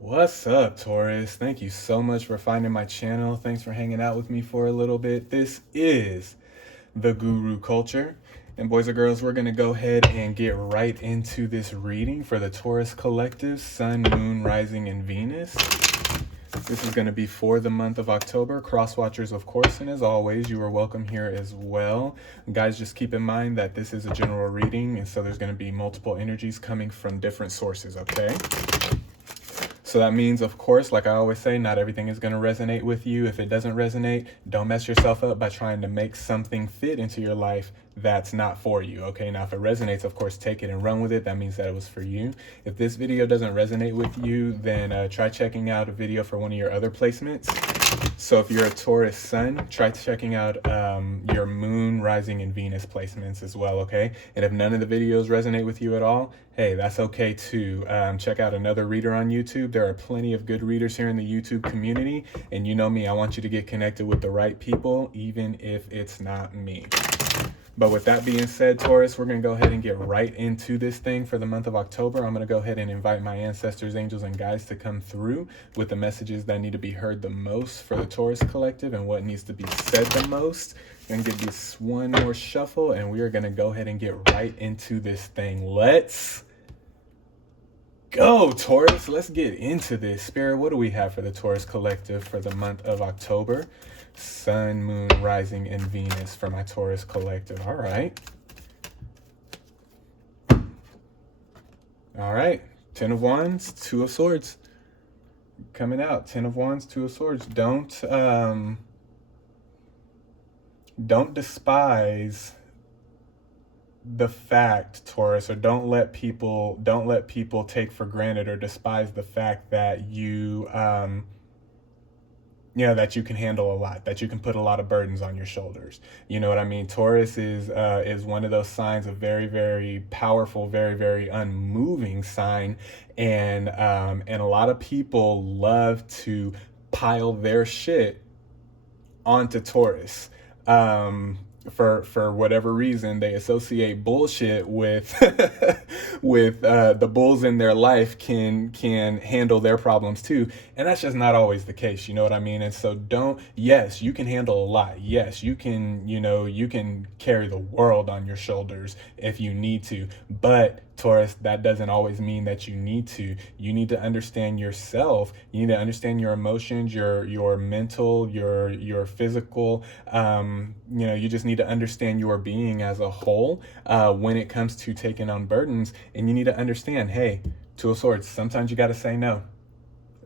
What's up, Taurus? Thank you so much for finding my channel. Thanks for hanging out with me for a little bit. This is the Guru Culture. And boys and girls, we're going to go ahead and get right into this reading for the Taurus Collective, Sun, Moon, Rising, and Venus. This is going to be for the month of October. Cross watchers, of course, and as always, you are welcome here as well. Guys, just keep in mind that this is a general reading, and so there's going to be multiple energies coming from different sources, okay? So that means, of course, like I always say, not everything is going to resonate with you. If it doesn't resonate, don't mess yourself up by trying to make something fit into your life that's not for you. Okay, now if it resonates, of course, take it and run with it. That means that it was for you. If this video doesn't resonate with you, then try checking out a video for one of your other placements. So if you're a Taurus sun, try checking out your moon, rising, and Venus placements as well, okay? And if none of the videos resonate with you at all, hey, that's okay too. Check out another reader on YouTube. There are plenty of good readers here in the YouTube community. And you know me, I want you to get connected with the right people, even if it's not me. But with that being said, Taurus, we're going to go ahead and get right into this thing for the month of October. I'm going to go ahead and invite my ancestors, angels, and guides to come through with the messages that need to be heard the most for the Taurus Collective and what needs to be said the most. I'm going to give this one more shuffle, and we are going to go ahead and get right into this thing. Let's go, Taurus. Let's get into this. Spirit, what do we have for the Taurus Collective for the month of October? Sun, Moon, Rising, and Venus for my Taurus Collective. All right. All right. 10 of Wands, 2 of Swords. Coming out. 10 of Wands, 2 of Swords. Don't despise the fact, Taurus, or don't let people take for granted or despise the fact that you that you can handle a lot, that you can put a lot of burdens on your shoulders. You know what I mean? Taurus is one of those signs, a very, very powerful, very, very unmoving sign. And a lot of people love to pile their shit onto Taurus. For whatever reason, they associate bullshit with with the bulls in their life can handle their problems too, and that's just not always the case. You know what I mean? And so yes, you can handle a lot. Yes, you can, you can carry the world on your shoulders if you need to, but Taurus, that doesn't always mean that you need to. You need to understand yourself. You need to understand your emotions, your mental, your physical. You just need to understand your being as a whole when it comes to taking on burdens. And you need to understand, hey, 2 of Swords, sometimes you got to say no.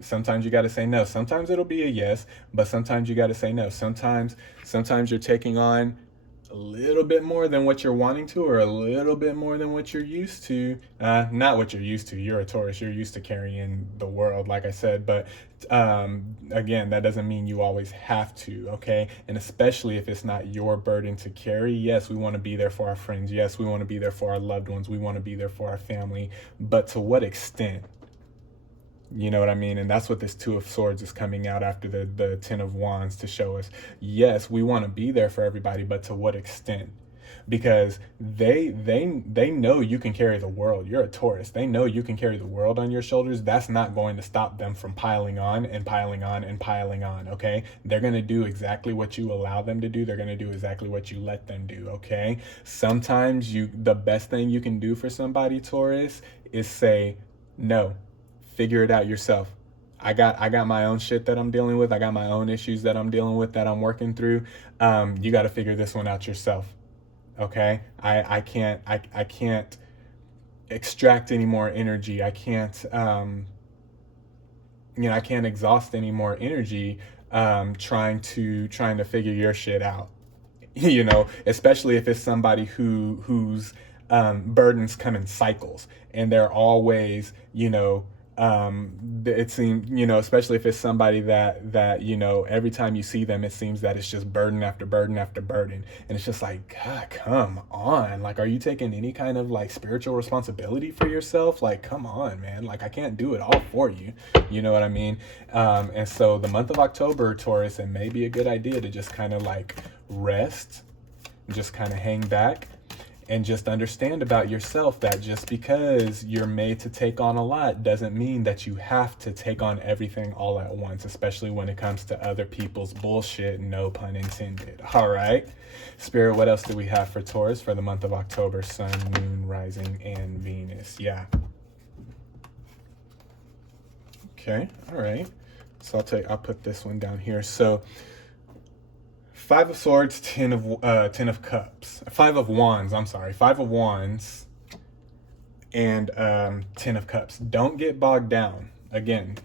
Sometimes you got to say no. Sometimes it'll be a yes, but sometimes you got to say no. Sometimes you're taking on a little bit more than what you're wanting to, or a little bit more than what you're used to. Not what you're used to. You're a Taurus. You're used to carrying the world, like I said. But again, that doesn't mean you always have to, okay? And especially if it's not your burden to carry. Yes, we want to be there for our friends. Yes, we want to be there for our loved ones. We want to be there for our family. But to what extent? You know what I mean? And that's what this 2 of Swords is coming out after the 10 of Wands to show us. Yes, we want to be there for everybody, but to what extent? Because they know you can carry the world. You're a Taurus. They know you can carry the world on your shoulders. That's not going to stop them from piling on and piling on and piling on, okay? They're going to do exactly what you allow them to do. They're going to do exactly what you let them do, okay? Sometimes the best thing you can do for somebody, Taurus, is say no. Figure it out yourself. I got my own shit that I'm dealing with. I got my own issues that I'm dealing with, that I'm working through. You got to figure this one out yourself. Okay? I can't extract any more energy. I can't I can't exhaust any more energy trying to figure your shit out. Especially if it's somebody whose burdens come in cycles, and they're always, it seems, especially if it's somebody that every time you see them, it seems that it's just burden after burden after burden. And it's just like, God, come on. Like, are you taking any kind of like spiritual responsibility for yourself? Like, come on, man. Like, I can't do it all for you. You know what I mean? And so the month of October, Taurus, it may be a good idea to just kind of like rest, just kind of hang back, And just understand about yourself that just because you're made to take on a lot doesn't mean that you have to take on everything all at once, especially when it comes to other people's bullshit, no pun intended. All right. Spirit, what else do we have for Taurus for the month of October? Sun, Moon, Rising, and Venus. Yeah. Okay. All right. So I'll put this one down here. So Five of Swords, Ten of Cups, Five of Wands. I'm sorry, Five of Wands, and Ten of Cups. Don't get bogged down. Again,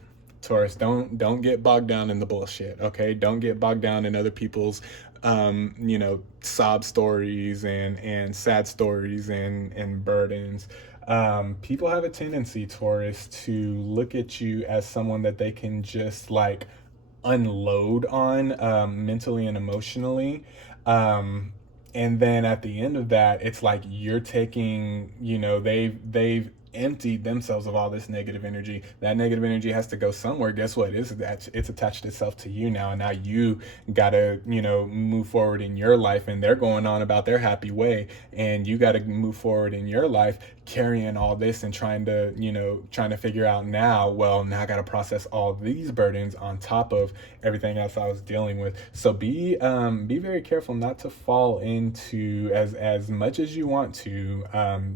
Taurus, don't get bogged down in the bullshit. Okay, don't get bogged down in other people's, sob stories and sad stories and burdens. People have a tendency, Taurus, to look at you as someone that they can just like unload on mentally and emotionally, and then at the end of that it's like you're taking, they've emptied themselves of all this negative energy. That negative energy has to go somewhere. Guess what? It's attached itself to you now, and now you gotta move forward in your life, and they're going on about their happy way, and you gotta move forward in your life carrying all this and trying to figure out now I got to process all these burdens on top of everything else I was dealing with. So be very careful not to fall into as much as you want to,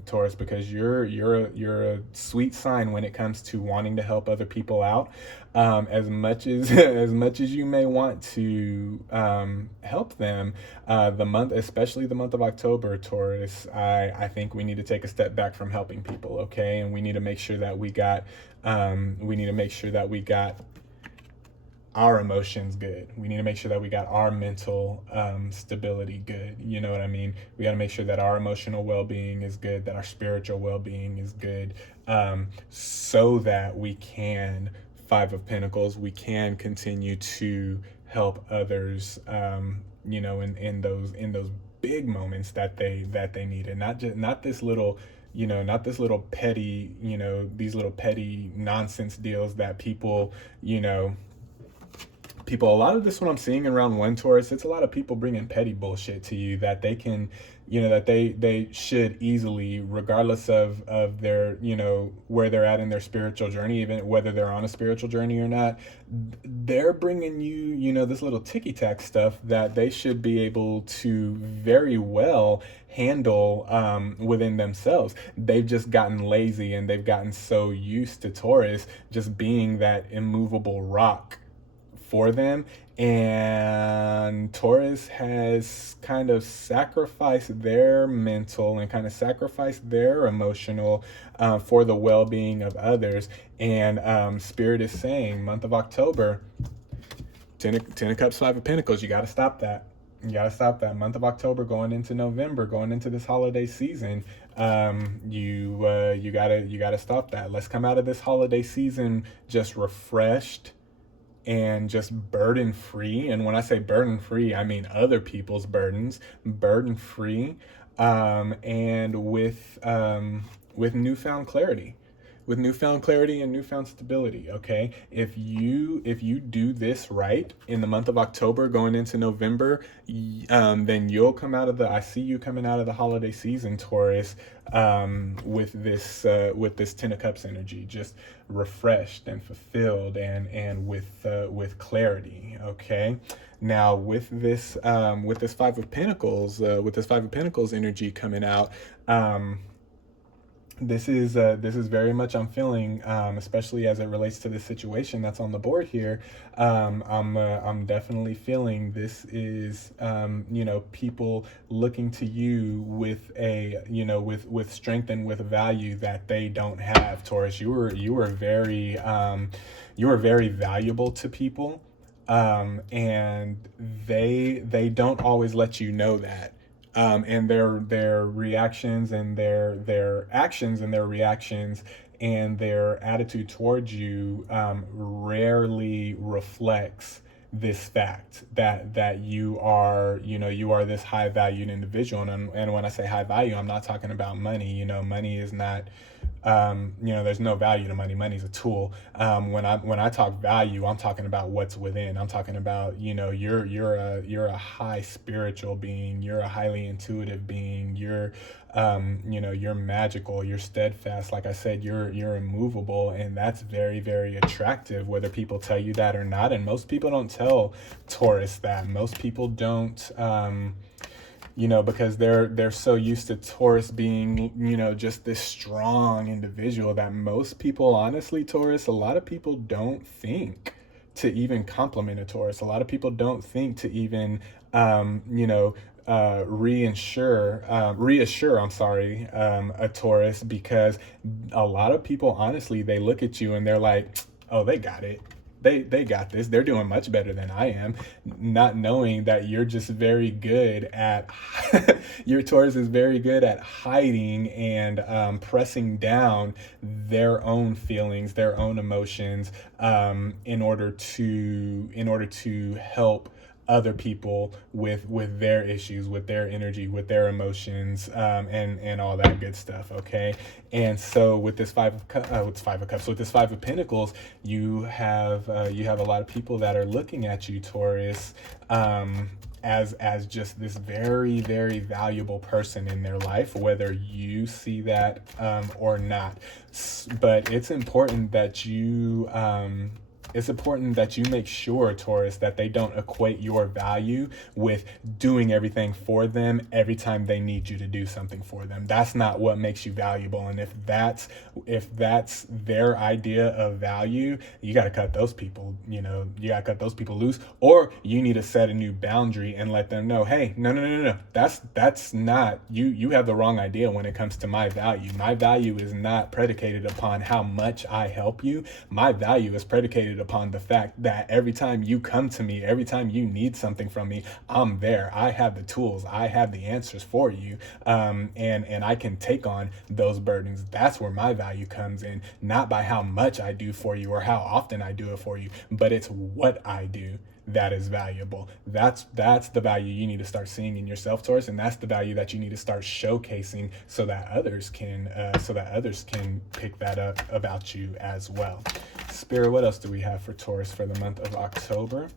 Taurus, because you're a sweet sign when it comes to wanting to help other people out. As much as you may want to help them, especially the month of October, Taurus, I think we need to take a step back from helping people, okay? And we need to make sure that we got our emotions good. We need to make sure that we got our mental stability good. You know what I mean? We got to make sure that our emotional well-being is good, that our spiritual well-being is good, so that we can, Five of Pentacles, we can continue to help others, in those big moments that they need, and not this little petty, these little petty nonsense deals that people, a lot of this, what I'm seeing around one, Taurus, it's a lot of people bringing petty bullshit to you that they can, that they should easily, regardless of their, where they're at in their spiritual journey, even whether they're on a spiritual journey or not, they're bringing you, this little ticky-tack stuff that they should be able to very well handle within themselves. They've just gotten lazy, and they've gotten so used to Taurus just being that immovable rock for them, and Taurus has kind of sacrificed their mental and kind of sacrificed their emotional for the well-being of others. And Spirit is saying, month of October, Ten of Cups, Five of Pentacles, you got to stop that. You got to stop that. Month of October, going into November, going into this holiday season, you gotta stop that. Let's come out of this holiday season just refreshed and just burden free. And when I say burden free, I mean other people's burdens, burden free, and with newfound clarity. With newfound clarity and newfound stability, okay? If you do this right in the month of October going into November, then you'll come out of I see you coming out of the holiday season, Taurus, with this Ten of Cups energy, just refreshed and fulfilled and with clarity, okay? Now with this Five of Pentacles, energy coming out, this is very much, I'm feeling, especially as it relates to the situation that's on the board here. I'm definitely feeling this is, people looking to you with with strength and with value that they don't have. Taurus, you were very valuable to people, and they don't always let you know that. And their reactions and their actions and their reactions and their attitude towards you rarely reflects this fact that you are this high valued individual. And when I say high value, I'm not talking about money. Money is not There's no value to money. Money's a tool. When I talk value, I'm talking about what's within. I'm talking about, you're a high spiritual being. You're a highly intuitive being. You're magical. You're steadfast. Like I said, you're immovable, and that's very, very attractive, whether people tell you that or not. And most people don't tell Taurus that. Most people don't. Because they're so used to Taurus being, just this strong individual, that most people, honestly, Taurus, a lot of people don't think to even compliment a Taurus. A lot of people don't think to even, reassure, a Taurus, because a lot of people, honestly, they look at you and they're like, oh, they got it. They got this. They're doing much better than I am, not knowing that you're just very good at your Taurus is very good at hiding and pressing down their own feelings, their own emotions, in order to help other people with their issues, with their energy, with their emotions, and all that good stuff. Okay, and so with this Five of Cups, with this Five of Pentacles, you have a lot of people that are looking at you, Taurus, as just this very, very valuable person in their life, whether you see that or not. But it's important that you make sure, Taurus, that they don't equate your value with doing everything for them every time they need you to do something for them. That's not what makes you valuable. And if that's their idea of value, you got to cut those people, loose, or you need to set a new boundary and let them know, hey, no. That's not, you have the wrong idea when it comes to my value. My value is not predicated upon how much I help you. My value is predicated upon the fact that every time you come to me, every time you need something from me, I'm there. I have the tools. I have the answers for you. And I can take on those burdens. That's where my value comes in, not by how much I do for you or how often I do it for you, but it's what I do that is valuable. That's the value you need to start seeing in yourself, Taurus, and that's the value that you need to start showcasing so that others can pick that up about you as well. Spirit, what else do we have for Taurus for the month of October?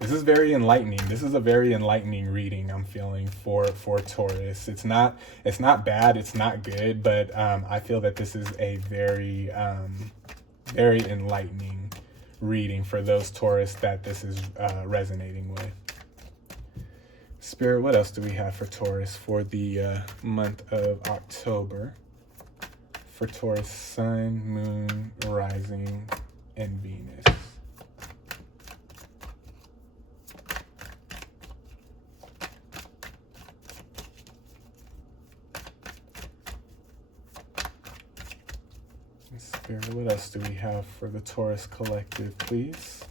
This is very enlightening. This is a very enlightening reading I'm feeling for Taurus. It's not bad, it's not good, but I feel that this is a very very enlightening reading for those Taurus that this is resonating with. Spirit, what else do we have for Taurus for the month of October? For Taurus, Sun, Moon, Rising, and Venus. Spirit, what else do we have for the Taurus collective, please?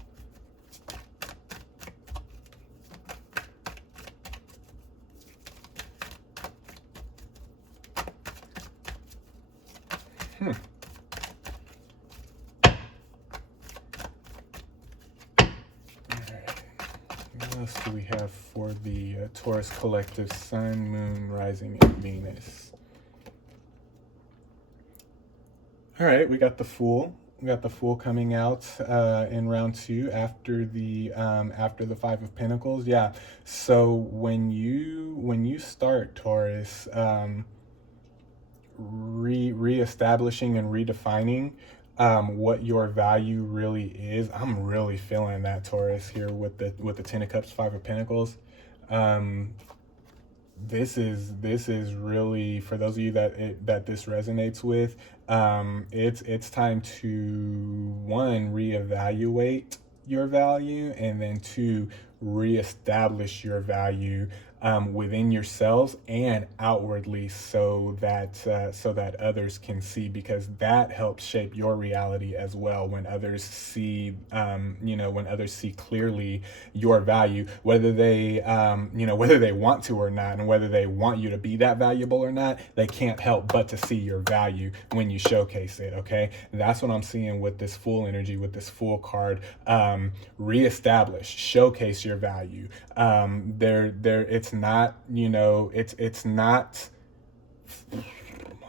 What else do we have for the Taurus collective, Sun, Moon, Rising, and Venus? All right, we got the Fool. We got the Fool coming out in round 2 after the Five of Pentacles. Yeah. So when you start, Taurus, reestablishing and redefining what your value really is. I'm really feeling that, Taurus, here with the Ten of Cups, Five of Pentacles. This is really, for those of you that this resonates with, it's time to, one, reevaluate your value, and then two, reestablish your value within yourselves and outwardly, so that others can see, because that helps shape your reality as well. When others see, when others see clearly your value, whether they want to or not, and whether they want you to be that valuable or not, they can't help but to see your value when you showcase it. Okay, that's what I'm seeing with this Fool energy, with this Fool card. Reestablish, showcase your value. It's not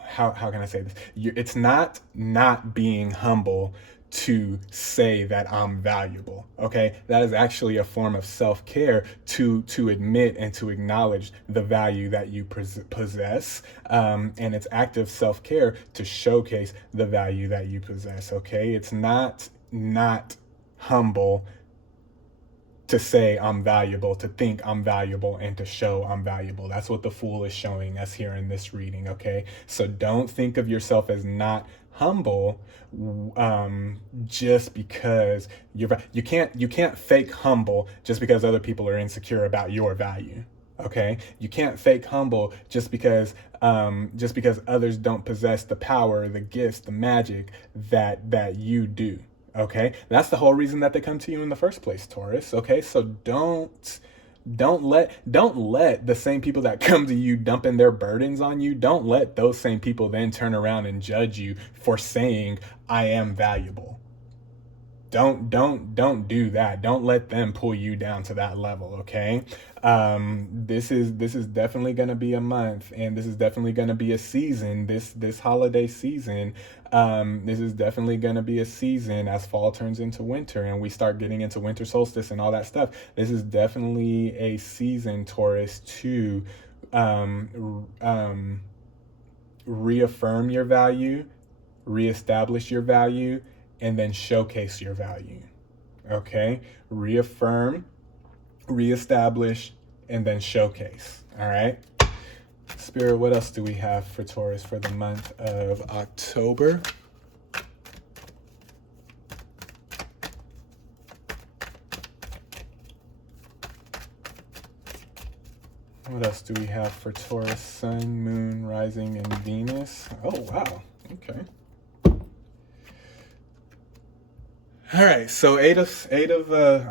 how can I say this? It's not being humble to say that I'm valuable. Okay, that is actually a form of self-care to admit and to acknowledge the value that you possess, and it's active self-care to showcase the value that you possess. Okay, it's not humble to say I'm valuable, to think I'm valuable, and to show I'm valuable. That's what the Fool is showing us here in this reading, okay? So don't think of yourself as not humble, just because you can't fake humble just because other people are insecure about your value. Okay, you can't fake humble just because others don't possess the power, the gifts, the magic that you do. Okay, that's the whole reason that they come to you in the first place, Taurus. Okay, so don't let the same people that come to you dumping their burdens on you, don't let those same people then turn around and judge you for saying I am valuable. Don't do that. Don't let them pull you down to that level. Okay, this is definitely going to be a month, and this is definitely going to be a season, this holiday season. This is definitely going to be a season as fall turns into winter and we start getting into winter solstice and all that stuff. This is definitely a season, Taurus, to reaffirm your value, reestablish your value, and then showcase your value. Okay, reaffirm, reestablish, and then showcase. All right, Spirit, what else do we have for Taurus for the month of October? What else do we have for Taurus? Sun, Moon, Rising, and Venus. Oh, wow. Okay. All right, so I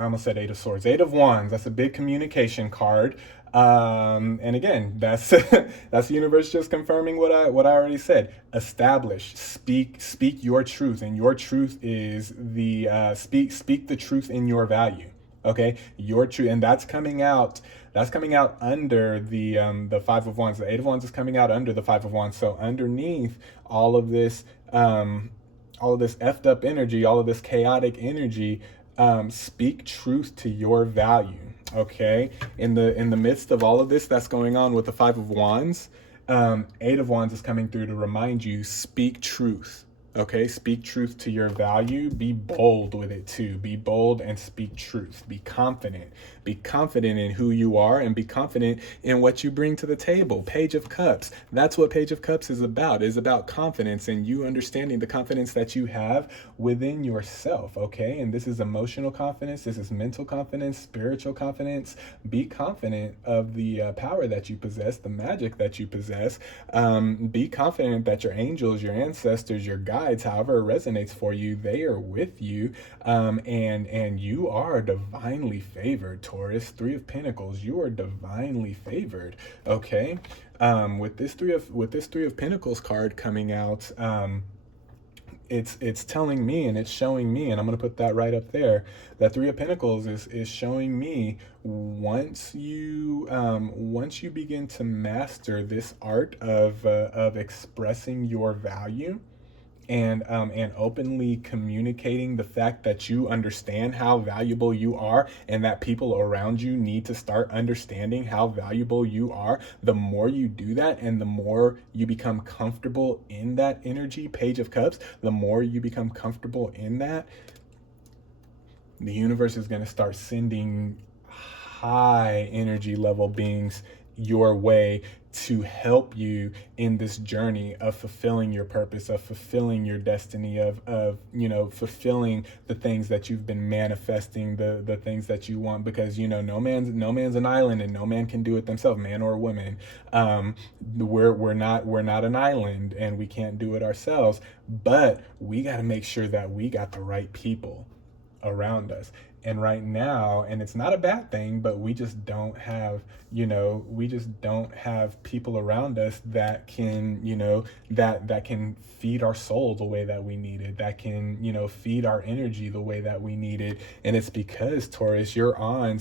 almost said Eight of Swords, Eight of Wands. That's a big communication card, and again, that's that's the universe just confirming what I already said. Establish, speak your truth, and your truth is the speak the truth in your value. Okay, your truth, and that's coming out. That's coming out under the Five of Wands. The Eight of Wands is coming out under the Five of Wands. So underneath all of this. All of this effed up energy, all of this chaotic energy, speak truth to your value. Okay, in the midst of all of this that's going on with the Five of Wands, Eight of Wands is coming through to remind you, speak truth. Okay, speak truth to your value. Be bold with it too. Be bold and speak truth. Be confident. Be confident in who you are and be confident in what you bring to the table. Page of Cups. That's what Page of Cups is about. It's about confidence and you understanding the confidence that you have within yourself. Okay, and this is emotional confidence. This is mental confidence, spiritual confidence. Be confident of the power that you possess, the magic that you possess. Be confident that your angels, your ancestors, your guides, however it resonates for you, they are with you, and you are divinely favored, Taurus. Three of Pentacles, you are divinely favored. Okay, with this three of Pentacles card coming out, it's telling me and it's showing me, and I'm going to put that right up there, that Three of Pentacles is showing me once you begin to master this art of expressing your value and openly communicating the fact that you understand how valuable you are and that people around you need to start understanding how valuable you are, the more you do that and the more you become comfortable in that energy, Page of Cups, the more you become comfortable in that, the universe is going to start sending high energy level beings your way to help you in this journey of fulfilling your purpose, of fulfilling your destiny, of fulfilling the things that you've been manifesting, the things that you want, because no man's an island and no man can do it themselves, man or woman. We're not an island and we can't do it ourselves, but we got to make sure that we got the right people around us. And right now, and it's not a bad thing, but we just don't have people around us that can, that can feed our soul the way that we need it, that can, feed our energy the way that we need it. And it's because, Taurus, you're on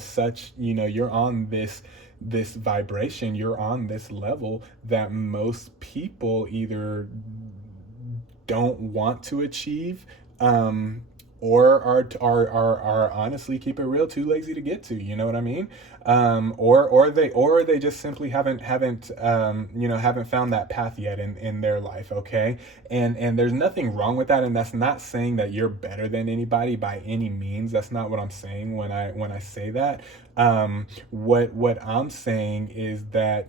this this vibration, you're on this level that most people either don't want to achieve, or are honestly, keep it real, too lazy to get to. You know what I mean? Or they just simply haven't found that path yet in their life. Okay, and there's nothing wrong with that, and that's not saying that you're better than anybody by any means. That's not what I'm saying when I say that. What I'm saying is that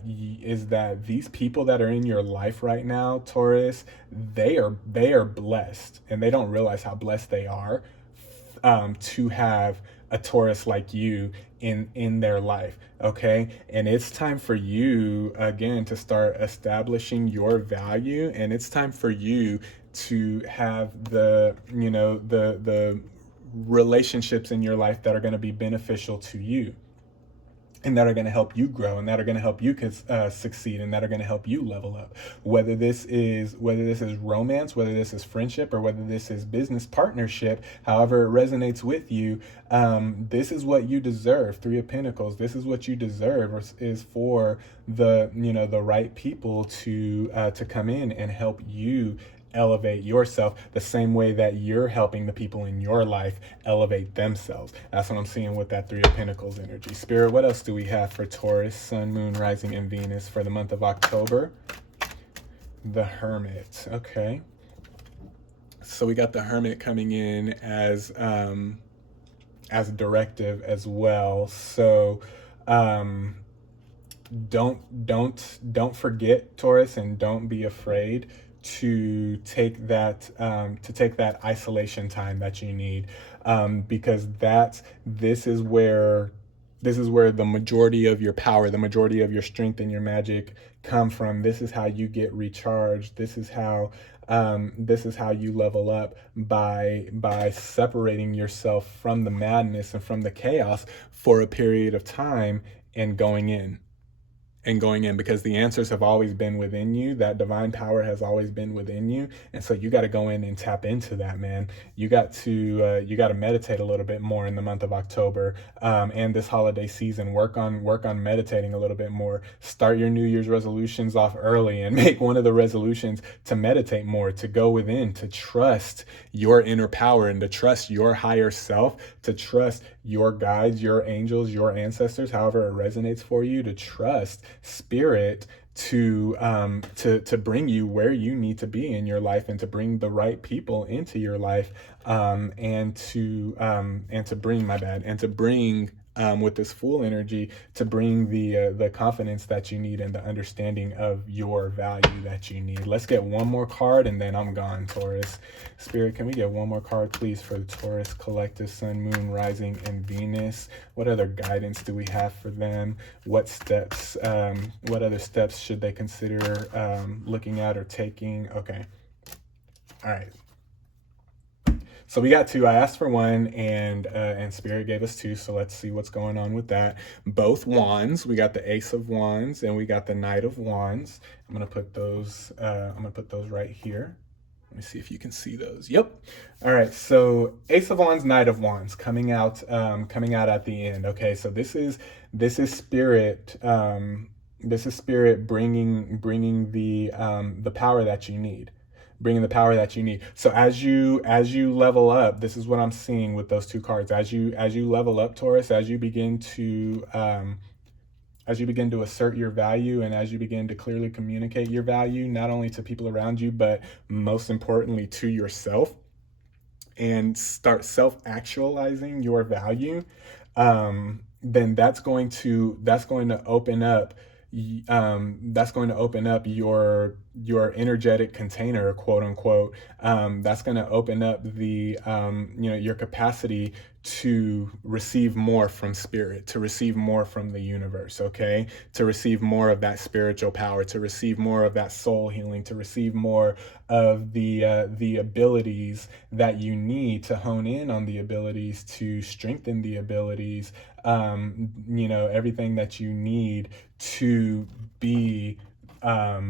these people that are in your life right now, Taurus, they are blessed, and they don't realize how blessed they are, to have a Taurus like you in their life. Okay, and it's time for you again to start establishing your value, and it's time for you to have the relationships in your life that are going to be beneficial to you, and that are going to help you grow, and that are going to help you succeed, and that are going to help you level up. Whether this is romance, whether this is friendship, or whether this is business partnership, however it resonates with you, this is what you deserve. Three of Pentacles. This is what you deserve, is for the right people to come in and help you elevate yourself the same way that you're helping the people in your life elevate themselves. That's what I'm seeing with that Three of Pentacles energy. Spirit, what else do we have for Taurus, Sun, Moon, Rising, and Venus for the month of October? The Hermit. Okay. So we got the Hermit coming in as directive as well. So don't forget, Taurus, and don't be afraid to take that isolation time that you need, because this is where the majority of your power, the majority of your strength and your magic come from. This is how you get recharged. This is how you level up, by separating yourself from the madness and from the chaos for a period of time, and going in, because the answers have always been within you. That divine power has always been within you, and so you got to go in and tap into that, man. You got to meditate a little bit more in the month of October, and this holiday season. Work on meditating a little bit more. Start your New Year's resolutions off early, and make one of the resolutions to meditate more, to go within, to trust your inner power, and to trust your higher self, to trust your guides, your angels, your ancestors, however it resonates for you, to trust Spirit to bring you where you need to be in your life, and to bring the right people into your life, and to bring with this Fool energy, to bring the confidence that you need, and the understanding of your value that you need. Let's get one more card, and then I'm gone, Taurus. Spirit, can we get one more card, please, for the Taurus collective, Sun, Moon, Rising, and Venus? What other guidance do we have for them? What other steps should they consider looking at or taking? Okay. All right. So we got two. I asked for one, and Spirit gave us two. So let's see what's going on with that. Both wands. We got the Ace of Wands, and we got the Knight of Wands. I'm gonna put those. Right here. Let me see if you can see those. Yep. All right. So Ace of Wands, Knight of Wands, coming out at the end. Okay. So this is Spirit. This is Spirit bringing the power that you need. Bringing the power that you need. So as you level up, this is what I'm seeing with those two cards. As you level up, Taurus, as you begin to assert your value, and as you begin to clearly communicate your value, not only to people around you, but most importantly to yourself, and start self-actualizing your value, then that's going to open up your energetic container, quote unquote. That's going to open up your capacity to receive more from Spirit, to receive more from the universe, okay? To receive more of that spiritual power, to receive more of that soul healing, to receive more of the abilities that you need, to hone in on the abilities, to strengthen the abilities, everything that you need to be a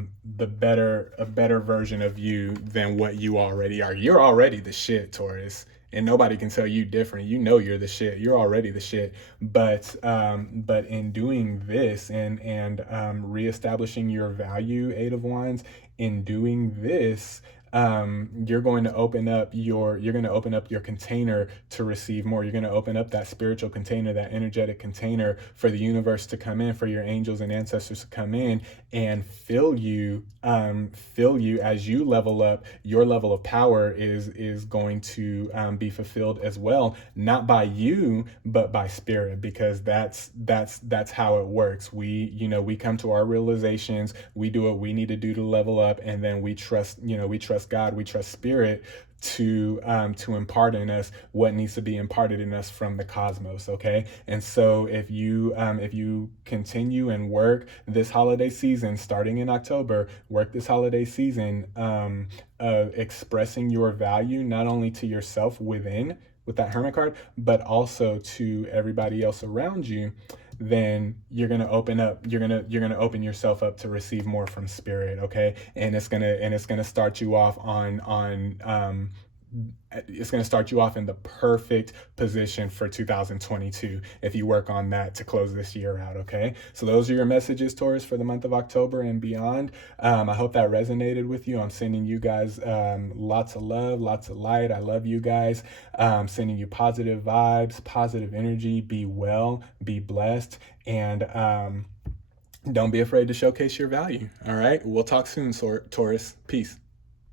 better version of you than what you already are. You're already the shit, Taurus. and nobody can tell you different. You know you're the shit. You're already the shit. But in doing this and reestablishing your value, Eight of Wands, in doing this, you're going to open up your container to receive more. You're going to open up that spiritual container, that energetic container, for the universe to come in, for your angels and ancestors to come in and fill you. As you level up, your level of power is going to be fulfilled as well, not by you but by spirit, because that's how it works. We come to our realizations, we do what we need to do to level up, and then we trust God, we trust spirit to impart in us what needs to be imparted in us from the cosmos. Okay, and so if you continue and work this holiday season, starting in October, work this holiday season, expressing your value not only to yourself within with that Hermit card, but also to everybody else around you, then you're gonna open yourself up to receive more from spirit. Okay, and it's gonna start you off on it's going to start you off in the perfect position for 2022 if you work on that to close this year out. Okay, so those are your messages, Taurus, for the month of October and beyond. I hope that resonated with you. I'm sending you guys lots of love, lots of light. I love you guys. Sending you positive vibes, positive energy. Be well, be blessed, and don't be afraid to showcase your value. All right, we'll talk soon, Taurus. Peace.